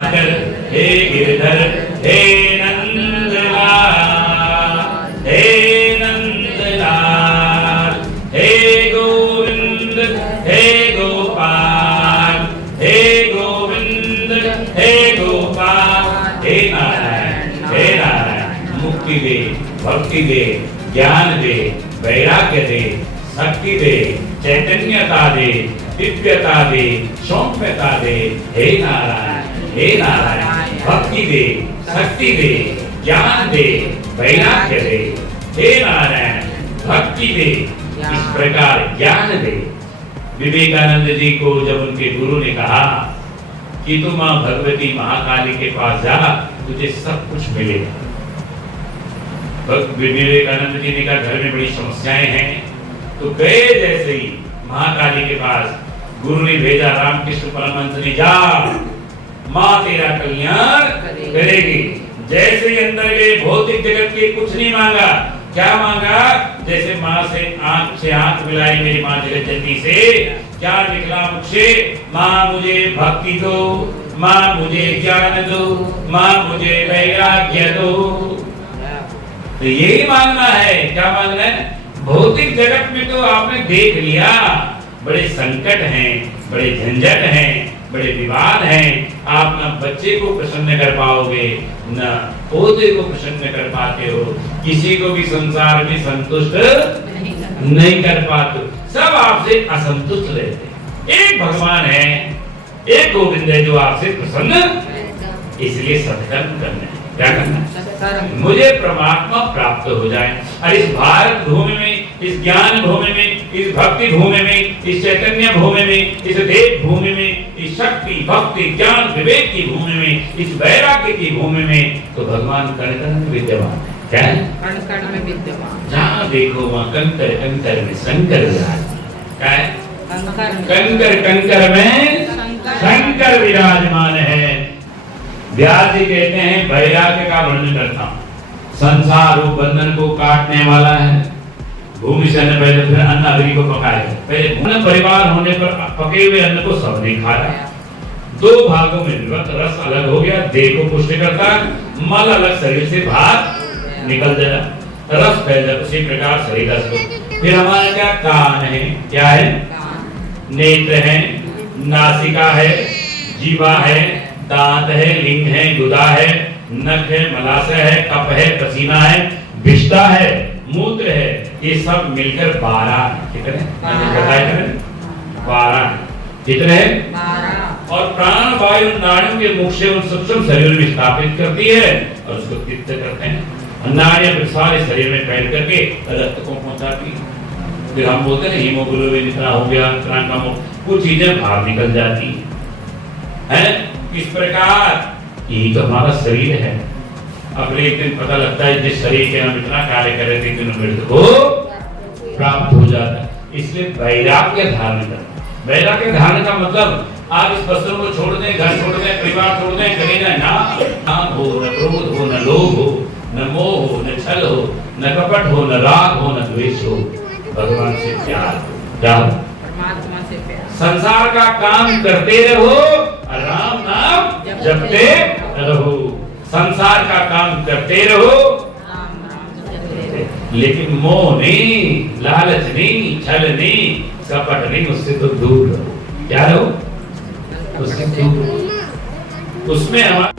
हे गिरधर हे नंदलाल हे नंदलाल हे गोविंद हे गोपाल हे गोविंद हे गोपाल हे नारायण मुक्ति दे भक्ति दे ज्ञान दे वैराग्य दे शक्ति दे चैतन्यता दे दिव्यता दे सौम्यता दे हे नारायण भक्ति दे शक्ति दे ज्ञान दे वैराग्य दे हे नारायण भक्ति दे इस प्रकार ज्ञान दे। विवेकानंद जी को जब उनके गुरु ने कहा कि तू मां भगवती महाकाली के पास जा तुझे सब कुछ मिलेगा। विवेकानंद जी ने कहा घर में बड़ी समस्याएं हैं, तो गए जैसे ही महाकाली के पास गुरु ने भेजा रामकृष्ण परमहंस ने जा माँ तेरा कल्याण करेगी। जैसे ही अंदर गए भौतिक जगत के कुछ नहीं मांगा, क्या मांगा? जैसे माँ से आंख मिलाई मेरी माँ जगतजननी से, क्या निकला मुख से? माँ मुझे भक्ति दो, माँ मुझे ज्ञान दो, माँ मुझे वैराग्य दो। तो यही मांगना है। क्या मांगना है? भौतिक जगत में तो आपने देख लिया बड़े संकट हैं, बड़े झंझट हैं, बड़े विवाद हैं। आप न बच्चे को प्रसन्न कर पाओगे, न पोते को प्रसन्न कर पाते हो, किसी को भी संसार में संतुष्ट नहीं कर पाते, सब आपसे असंतुष्ट रहते। एक भगवान है, एक गोविंद है जो आपसे प्रसन्न, इसलिए सत्कर्म करना है। क्या करना है? मुझे परमात्मा प्राप्त हो जाए। और इस भारत भूमि में, इस ज्ञान भूमि में, इस भक्ति भूमि में, इस चैतन्य भूमि में, इस देव भूमि में, इस शक्ति भक्ति ज्ञान विवेक की भूमि में, इस वैराग्य की भूमि में तो भगवान कण कण में विद्यमान है। क्या है? कण कण में विद्यमान। जहाँ देखो वहाँ कंकर कंकर में शंकर विराज। क्या है? कंकर कंकर में शंकर विराजमान है। व्यास जी कहते हैं वैराग्य का वर्णन करता हूँ। संसार रूप बंधन को काटने वाला है। भूमि से अन्न पहले, फिर अन्न अग्नि को पकाएगा। पहले अन्न परिवार होने पर पके हुए अन्न को सब नहीं खाया। दो भागों में विभक्त, रस अलग हो गया, देह को पुष्ट करता, मल अलग शरीर से बाहर निकल जाए, रस फैल जाए। उसी प्रकार शरीर रस को। फिर हमारा क्या? कान है। क्या है? नेत्र है, नासिका है, जीवा है, दांत है, लिंग है, गुदा है, नख है, मलाशय है, कफ है, पसीना है, विष्ठा है, मूत्र है। ये सब मिलकर 12 कितने? बताए 12 कितने? 12। और प्राण वायु नाड़ियों के मुख से उन सूक्ष्म शरीर में स्थापित करती है और उसको पित्त करते हैं। नाड़ियां सारे शरीर में फैल करके रक्त को पहुंचाती है। फिर हम बोलते हैं हीमोग्लोबिन इतना हो गया, इतना कम हो, कुछ चीजें बाहर निकल जाती है। इस प्रकार यही तो हमारा शरीर है। अब एक दिन पता लगता है जिस शरीर के हम इतना कार्य कर रहे थे कि मृत्यु को प्राप्त हो जाता है। इसलिए वैराग्य धारण करना। वैराग्य धारण का मतलब आप इस वस्त्र को छोड़ दें, घर छोड़ दें, परिवार छोड़ दें, चले जाए ना। काम हो, न क्रोध हो, न लोभ हो, न मोह हो, न छल हो, न कपट हो, न राग हो, न द्वेष हो, भगवान से प्यार हो। क्या? परमात्मा से प्यार। संसार का काम करते रहो, राम नाम जपते रहो। संसार का काम करते रहो, लेकिन मोह नहीं, लालच नहीं, छल नहीं, कपट नहीं, उससे तो दूर रहो। क्या रहो? उससे दूर। उसमें हमारा